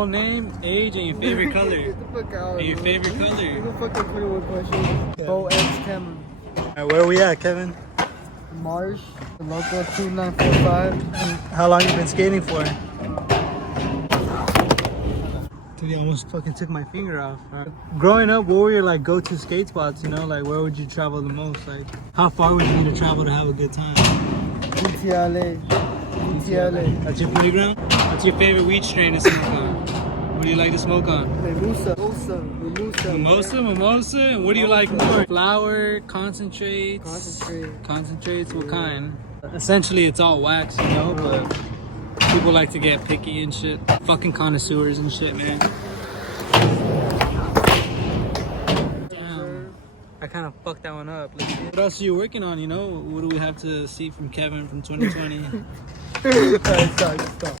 Full name, age, and your favorite color. Get the fuck out. And your favorite color. Give a fucking 21 questions. foenm. Where are we at, Kevin? Marsh, the local 2945. How long you been skating for? Dude, you almost fucking took my finger off. Growing up, what were your like go-to skate spots? You know, like where would you travel the most? Like, how far would you need to travel to have a good time? UTLA. That's your playground? What's your favorite weed strain to smoke on? What do you like to smoke on? Mimosa. Mimosa. What do you like more? Flower, concentrates? Concentrates, what kind? Essentially, it's all wax, you know, but people like to get picky and shit. Fucking connoisseurs and shit, man. Damn. I kind of fucked that one up. What else are you working on, you know? What do we have to see from Kevin from 2020? Stop.